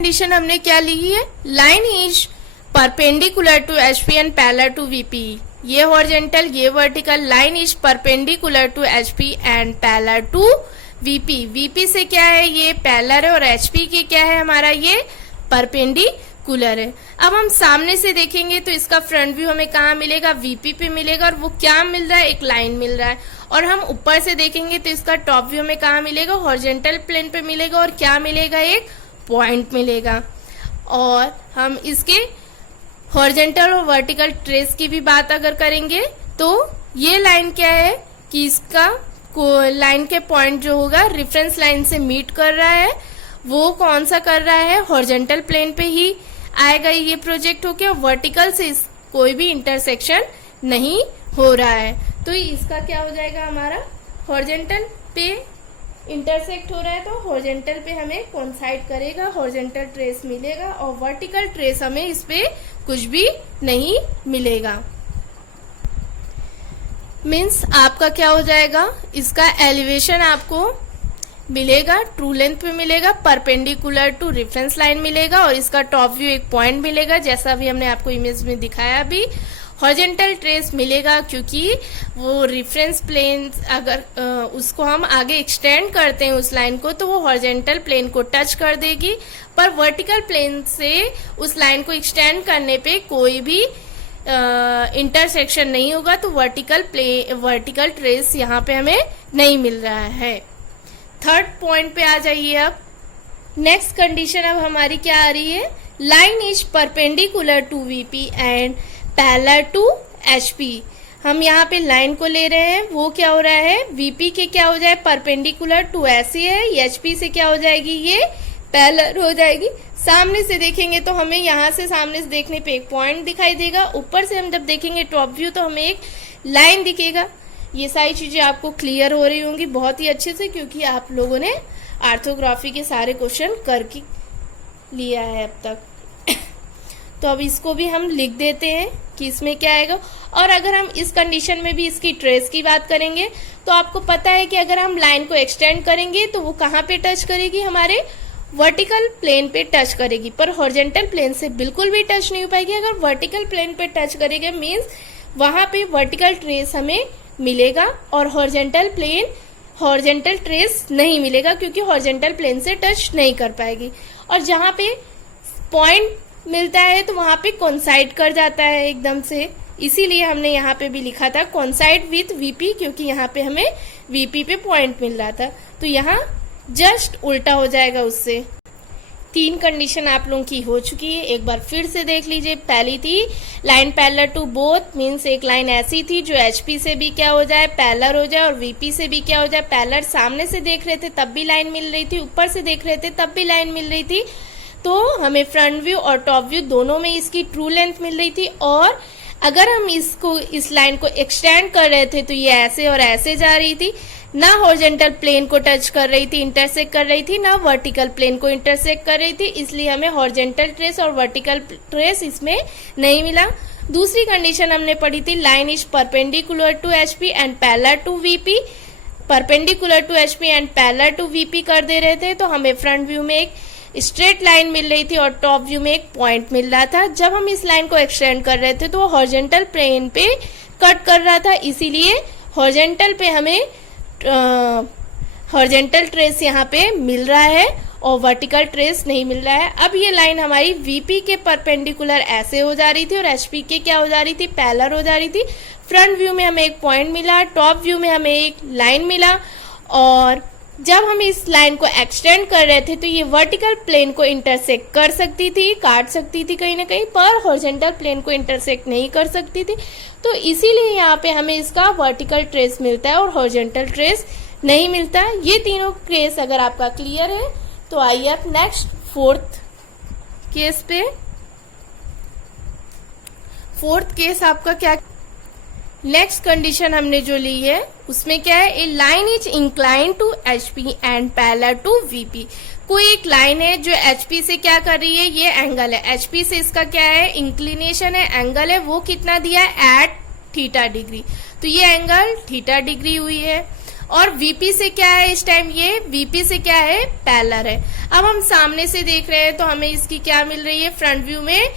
Condition हमने क्या ली है, line is perpendicular to HP and parallel to VP. ये हॉरिजॉन्टल, ये vertical. Line is perpendicular to HP and parallel to VP. VP से क्या है, ये पैरेलल है, और एचपी के क्या है हमारा, ये परपेंडिकुलर है। अब हम सामने से देखेंगे तो इसका फ्रंट व्यू हमें कहाँ मिलेगा, वीपी पे मिलेगा, और वो क्या मिल रहा है, एक लाइन मिल रहा है। और हम ऊपर से देखेंगे तो इसका टॉप व्यू हमें कहाँ मिलेगा, हॉरिजॉन्टल प्लेन पे मिलेगा, और क्या मिलेगा, एक पॉइंट मिलेगा। और हम इसके हॉरिजॉन्टल और वर्टिकल ट्रेस की भी बात अगर करेंगे तो ये लाइन क्या है कि इसका लाइन के पॉइंट जो होगा रेफरेंस लाइन से मीट कर रहा है, वो कौन सा कर रहा है, हॉरिजॉन्टल प्लेन पे ही आएगा ये प्रोजेक्ट होके, और वर्टिकल से कोई भी इंटरसेक्शन नहीं हो रहा है। तो इसका क्या हो जाएगा, हमारा हॉरिजॉन्टल पे इंटरसेक्ट हो रहा है तो हॉरिजॉन्टल पे हमें कोइंसाइड करेगा, हॉरिजॉन्टल ट्रेस मिलेगा, और वर्टिकल ट्रेस हमें इस पे कुछ भी नहीं मिलेगा। मीन्स आपका क्या हो जाएगा, इसका एलिवेशन आपको मिलेगा, ट्रू लेंथ पे मिलेगा, परपेंडिकुलर टू रेफरेंस लाइन मिलेगा, और इसका टॉप व्यू एक पॉइंट मिलेगा, जैसा भी हमने आपको इमेज में दिखाया अभी। हॉरिजॉन्टल ट्रेस मिलेगा क्योंकि वो रेफरेंस प्लेन अगर उसको हम आगे एक्सटेंड करते हैं उस लाइन को, तो वो हॉरिजॉन्टल प्लेन को टच कर देगी, पर वर्टिकल प्लेन से उस लाइन को एक्सटेंड करने पे कोई भी इंटरसेक्शन नहीं होगा, तो वर्टिकल ट्रेस यहाँ पे हमें नहीं मिल रहा है। थर्ड पॉइंट पे आ जाइए। अब नेक्स्ट कंडीशन अब हमारी क्या आ रही है, line is perpendicular to VP and parallel to HP. हम यहाँ पे लाइन को ले रहे हैं, वो क्या हो रहा है, वीपी के क्या हो जाए, परपेंडिकुलर टू ऐसी है, एचपी से क्या हो जाएगी, ये पैरेलल हो जाएगी। सामने से देखेंगे तो हमें यहाँ से सामने से देखने पे एक पॉइंट दिखाई देगा, ऊपर से हम जब देखेंगे टॉप व्यू तो हमें एक लाइन दिखेगा। ये सारी चीजें आपको क्लियर हो रही होंगी बहुत ही अच्छे से, क्योंकि आप लोगों ने आर्थोग्राफी के सारे क्वेश्चन करके लिया है अब तक। तो अब इसको भी हम लिख देते हैं कि इसमें क्या आएगा। और अगर हम इस कंडीशन में भी इसकी ट्रेस की बात करेंगे तो आपको पता है कि अगर हम लाइन को एक्सटेंड करेंगे तो वो कहाँ पे टच करेगी, हमारे वर्टिकल प्लेन पे टच करेगी, पर हॉरिजॉन्टल प्लेन से बिल्कुल भी टच नहीं हो पाएगी। अगर वर्टिकल प्लेन पे टच करेगा मीन्स वहां पे वर्टिकल ट्रेस हमें मिलेगा, और हॉरिजॉन्टल ट्रेस नहीं मिलेगा क्योंकि हॉरिजॉन्टल प्लेन से टच नहीं कर पाएगी। और जहां पे पॉइंट मिलता है तो वहां पे कोइंसाइड कर जाता है एकदम से, इसीलिए हमने यहाँ पे भी लिखा था कोइंसाइड विथ वीपी, क्योंकि यहाँ पे हमें वीपी पे पॉइंट मिल रहा था, तो यहाँ जस्ट उल्टा हो जाएगा उससे। 3 कंडीशन आप लोगों की हो चुकी है, एक बार फिर से देख लीजिए। पहली थी line parallel to both, means एक लाइन ऐसी थी जो एचपी से भी क्या हो जाए, पैरेलल हो जाए, और वीपी से भी क्या हो जाए, पैरेलल। सामने से देख रहे थे तब भी लाइन मिल रही थी, ऊपर से देख रहे थे तब भी लाइन मिल रही थी, तो हमें फ्रंट व्यू और टॉप व्यू दोनों में इसकी ट्रू लेंथ मिल रही थी। और अगर हम इस लाइन को एक्सटेंड कर रहे थे तो ये ऐसे और ऐसे जा रही थी, ना हॉरिजॉन्टल प्लेन को टच कर रही थी, इंटरसेक्ट कर रही थी, ना वर्टिकल प्लेन को इंटरसेक्ट कर रही थी, इसलिए हमें हॉरिजॉन्टल ट्रेस और वर्टिकल ट्रेस इसमें नहीं मिला। दूसरी कंडीशन हमने पढ़ी थी, line is perpendicular to HP and parallel to VP. Perpendicular to HP and parallel to VP कर दे रहे थे तो हमें फ्रंट व्यू में एक स्ट्रेट लाइन मिल रही थी और टॉप व्यू में एक पॉइंट मिल रहा था। जब हम इस लाइन को एक्सटेंड कर रहे थे तो वो हॉरिजॉन्टल प्लेन पे कट कर रहा था, इसीलिए हॉरिजॉन्टल पे हमें हॉरिजॉन्टल ट्रेस यहाँ पे मिल रहा है और वर्टिकल ट्रेस नहीं मिल रहा है। अब ये लाइन हमारी वीपी के परपेंडिकुलर ऐसे हो जा रही थी और एचपी के क्या हो जा रही थी, पैरेलल हो जा रही थी। फ्रंट व्यू में हमें एक पॉइंट मिला, टॉप व्यू में हमें एक लाइन मिला, और जब हम इस लाइन को एक्सटेंड कर रहे थे तो ये वर्टिकल प्लेन को इंटरसेक्ट कर सकती थी, काट सकती थी कहीं ना कहीं, पर हॉरिजॉन्टल प्लेन को इंटरसेक्ट नहीं कर सकती थी, तो इसीलिए यहाँ पे हमें इसका वर्टिकल ट्रेस मिलता है और हॉरिजॉन्टल ट्रेस नहीं मिलता। ये तीनों केस अगर आपका क्लियर है तो आइए आप नेक्स्ट फोर्थ केस पे। फोर्थ केस आपका क्या, नेक्स्ट कंडीशन हमने जो ली है उसमें क्या है, a line is incline to HP and parallel to VP. कोई एक लाइन है जो एचपी से क्या कर रही है, ये एंगल है, एचपी से इसका क्या है, इंक्लिनेशन है, एंगल है, वो कितना दिया है, एट थीटा डिग्री, तो ये एंगल थीटा डिग्री हुई है। और वीपी से क्या है इस टाइम, ये वीपी से क्या है, पैरेलल है। अब हम सामने से देख रहे हैं तो हमें इसकी क्या मिल रही है, फ्रंट व्यू में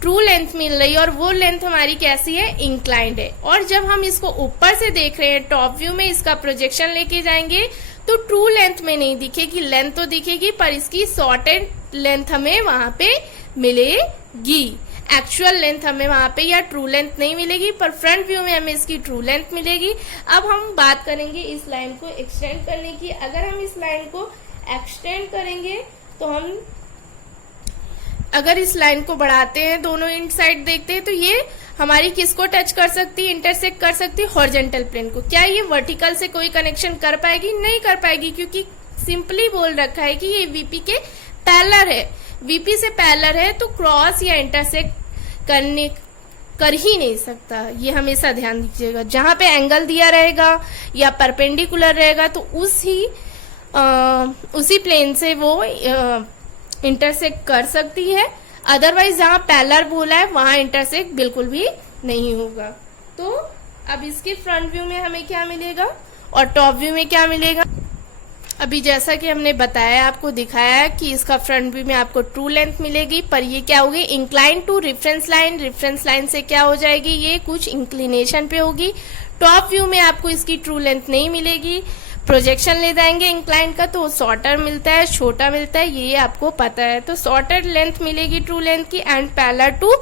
ट्रू लेंथ मिल रही है और वो लेंथ हमारी कैसी है, इंक्लाइंड है। और जब हम इसको ऊपर से देख रहे हैं, टॉप व्यू में इसका प्रोजेक्शन लेके जाएंगे तो ट्रू लेंथ में नहीं दिखेगी, लेंथ तो दिखेगी पर इसकी शॉर्टेड लेंथ हमें वहां पे मिलेगी। एक्चुअल लेंथ हमें वहां पे या ट्रू लेंथ नहीं मिलेगी, पर फ्रंट व्यू में हमें इसकी ट्रू लेंथ मिलेगी। अब हम बात करेंगे इस लाइन को एक्सटेंड करने की। अगर हम इस लाइन को एक्सटेंड करेंगे तो हम अगर इस लाइन को बढ़ाते हैं, दोनों इन साइड देखते हैं, तो ये हमारी किसको टच कर सकती है, इंटरसेक्ट कर सकती है, हॉरिजॉन्टल प्लेन को। क्या ये वर्टिकल से कोई कनेक्शन कर पाएगी, नहीं कर पाएगी, क्योंकि सिंपली बोल रखा है कि ये वीपी के पैरेलल है। वीपी से पैरेलल है तो क्रॉस या इंटरसेक्ट कर ही नहीं सकता। ये हमेशा ध्यान दीजिएगा, जहां पे एंगल दिया रहेगा या परपेंडिकुलर रहेगा तो उसी प्लेन से वो इंटरसेक्ट कर सकती है। अदरवाइज जहां पैरेलल बोला है वहां इंटरसेक्ट बिल्कुल भी नहीं होगा। तो अब इसके फ्रंट व्यू में हमें क्या मिलेगा और टॉप व्यू में क्या मिलेगा। अभी जैसा कि हमने बताया, आपको दिखाया कि इसका फ्रंट व्यू में आपको ट्रू लेंथ मिलेगी, पर ये क्या होगी, incline to reference line. Reference line से क्या हो जाएगी, ये कुछ इंक्लिनेशन पे होगी। टॉप व्यू में आपको इसकी ट्रू लेंथ नहीं मिलेगी, प्रोजेक्शन ले जाएंगे इंक्लाइन का तो शॉर्टर मिलता है, छोटा मिलता है, ये आपको पता है। तो शॉर्टर लेंथ मिलेगी ट्रू लेंथ की and parallel to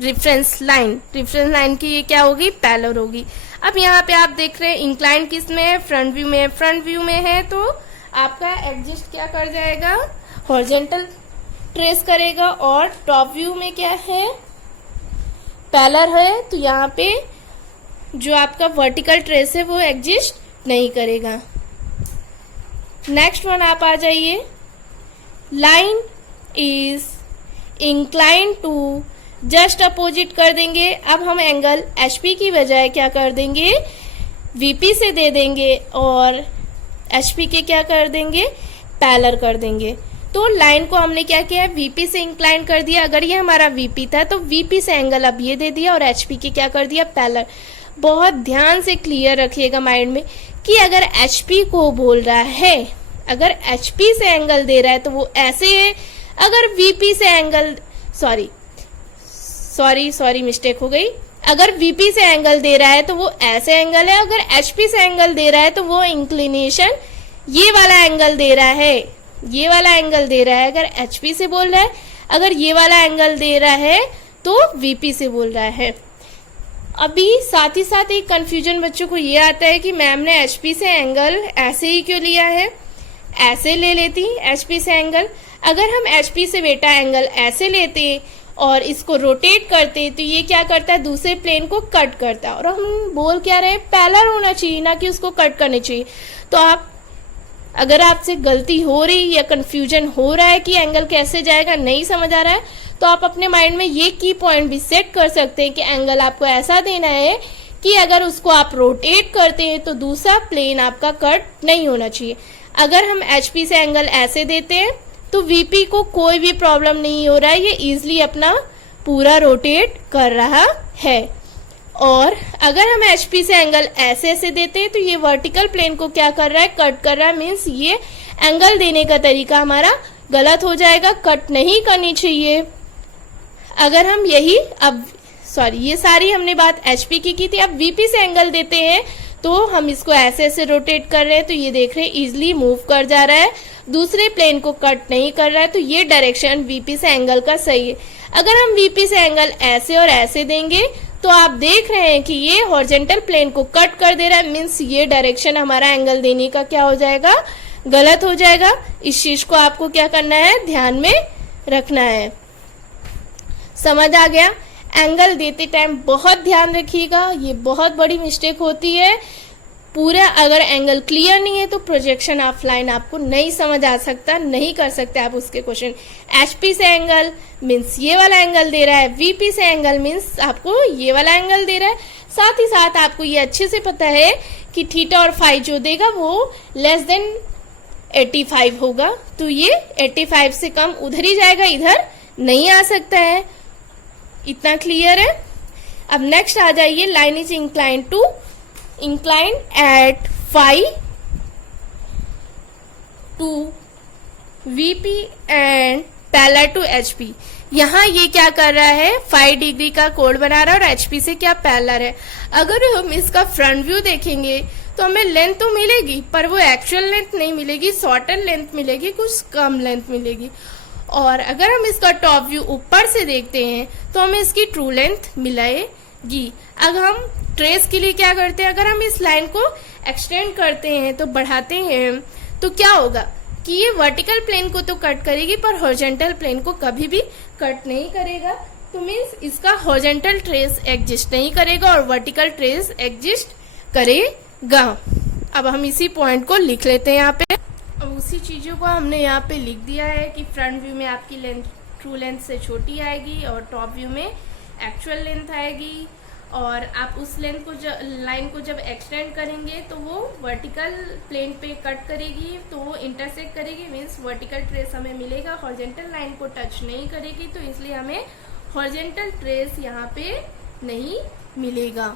reference line. Reference line की ये क्या होगी, पैरेलल होगी। अब यहाँ पे आप देख रहे हैं इंक्लाइन किस में है, फ्रंट व्यू में है। फ्रंट व्यू में है तो आपका एग्जिस्ट क्या कर जाएगा, हॉरिजॉन्टल ट्रेस करेगा, और टॉप व्यू में क्या है, पैरेलल है, तो यहाँ पे जो आपका वर्टिकल ट्रेस है वो एग्जिस्ट नहीं करेगा। नेक्स्ट वन आप आ जाइए, line is incline to, just opposite कर देंगे। अब हम एंगल एचपी की बजाय क्या कर देंगे, वीपी से दे देंगे और एचपी के क्या कर देंगे, पैरेलल कर देंगे। तो लाइन को हमने क्या किया, वीपी से इंक्लाइन कर दिया। अगर ये हमारा वीपी था तो वीपी से एंगल अब ये दे दिया और एचपी के क्या कर दिया, पैरेलल। बहुत ध्यान से क्लियर रखिएगा माइंड में कि अगर एचपी को बोल रहा है, अगर एचपी से एंगल दे रहा है तो वो ऐसे है। अगर वीपी से एंगल, सॉरी मिस्टेक हो गई, अगर वीपी से एंगल दे रहा है तो वो ऐसे एंगल है। अगर एचपी से एंगल दे रहा है तो वो इंक्लिनेशन ये वाला एंगल दे रहा है, ये वाला एंगल दे रहा है अगर एचपी से बोल रहा है। अगर ये वाला एंगल दे रहा है तो वीपी से बोल रहा है। अभी साथ ही साथ एक कंफ्यूजन बच्चों को ये आता है कि मैम ने एचपी से एंगल ऐसे ही क्यों लिया है, ऐसे ले लेती एचपी से एंगल। अगर हम एचपी से बेटा एंगल ऐसे लेते और इसको रोटेट करते तो ये क्या करता है, दूसरे प्लेन को कट करता है। और हम बोल क्या रहे, पैरेलल होना चाहिए, ना कि उसको कट करने चाहिए। तो आप, अगर आपसे गलती हो रही या कंफ्यूजन हो रहा है कि एंगल कैसे जाएगा, नहीं समझ आ रहा है, तो आप अपने माइंड में ये की पॉइंट भी सेट कर सकते हैं कि एंगल आपको ऐसा देना है कि अगर उसको आप रोटेट करते हैं तो दूसरा प्लेन आपका कट नहीं होना चाहिए। अगर हम एचपी से एंगल ऐसे देते हैं तो वीपी को कोई भी प्रॉब्लम नहीं हो रहा है, ये इजिली अपना पूरा रोटेट कर रहा है। और अगर हम एचपी से एंगल ऐसे ऐसे देते हैं तो ये वर्टिकल प्लेन को क्या कर रहा है, कट कर रहा है। मीन्स ये एंगल देने का तरीका हमारा गलत हो जाएगा, कट नहीं करनी चाहिए। अगर हम यही ये सारी हमने बात एचपी की थी। अब वीपी से एंगल देते हैं तो हम इसको ऐसे ऐसे रोटेट कर रहे हैं, तो ये देख रहे हैं इजिली मूव कर जा रहा है, दूसरे प्लेन को कट नहीं कर रहा है। तो ये डायरेक्शन वीपी से एंगल का सही है। अगर हम वीपी से एंगल ऐसे और ऐसे देंगे तो आप देख रहे हैं कि ये हॉरिजॉन्टल प्लेन को कट कर दे रहा है। मीन्स ये डायरेक्शन हमारा एंगल देने का क्या हो जाएगा, गलत हो जाएगा। इस चीज को आपको क्या करना है, ध्यान में रखना है। समझ आ गया। एंगल देते टाइम बहुत ध्यान रखिएगा, ये बहुत बड़ी मिस्टेक होती है। पूरा अगर एंगल क्लियर नहीं है तो प्रोजेक्शन ऑफलाइन आपको नहीं समझ आ सकता, नहीं कर सकते आप उसके क्वेश्चन। एचपी से एंगल मीन्स ये वाला एंगल दे रहा है, वीपी से एंगल मीन्स आपको ये वाला एंगल दे रहा है। साथ ही साथ आपको ये अच्छे से पता है कि थीटा और फाई जो देगा वो लेस देन 85 होगा, तो ये 85 से कम उधर ही जाएगा, इधर नहीं आ सकता है। इतना क्लियर है। अब नेक्स्ट आ जाइए, line is incline at phi to VP and parallel to HP. यहाँ ये क्या कर रहा है, 5 डिग्री का कोण बना रहा है और एचपी से क्या पैरेलल है। अगर हम इसका फ्रंट व्यू देखेंगे तो हमें लेंथ तो मिलेगी पर वो एक्चुअल लेंथ नहीं मिलेगी, शॉर्टर लेंथ मिलेगी, कुछ कम लेंथ मिलेगी। और अगर हम इसका टॉप व्यू ऊपर से देखते हैं तो हमें इसकी ट्रू लेंथ मिलेगी। अब हम ट्रेस के लिए क्या करते हैं, अगर हम इस लाइन को एक्सटेंड करते हैं तो बढ़ाते हैं तो क्या होगा कि ये वर्टिकल प्लेन को तो कट करेगी पर हॉरिजॉन्टल प्लेन को कभी भी कट नहीं करेगा। तो मीन्स इसका हॉरिजॉन्टल ट्रेस एग्जिस्ट नहीं करेगा और वर्टिकल ट्रेस एग्जिस्ट करेगा। अब हम इसी पॉइंट को लिख लेते हैं यहाँ पे। अब उसी चीजों को हमने यहाँ पे लिख दिया है कि फ्रंट व्यू में आपकी लेंथ ट्रू लेंथ से छोटी आएगी और टॉप व्यू में एक्चुअल लेंथ आएगी। और आप उस लेंथ को लाइन को जब एक्सटेंड करेंगे तो वो वर्टिकल प्लेन पे कट करेगी, तो वो इंटरसेक्ट करेगी, मीन्स वर्टिकल ट्रेस हमें मिलेगा, हॉरिजॉन्टल लाइन को टच नहीं करेगी, तो इसलिए हमें हॉरिजॉन्टल ट्रेस यहाँ पे नहीं मिलेगा।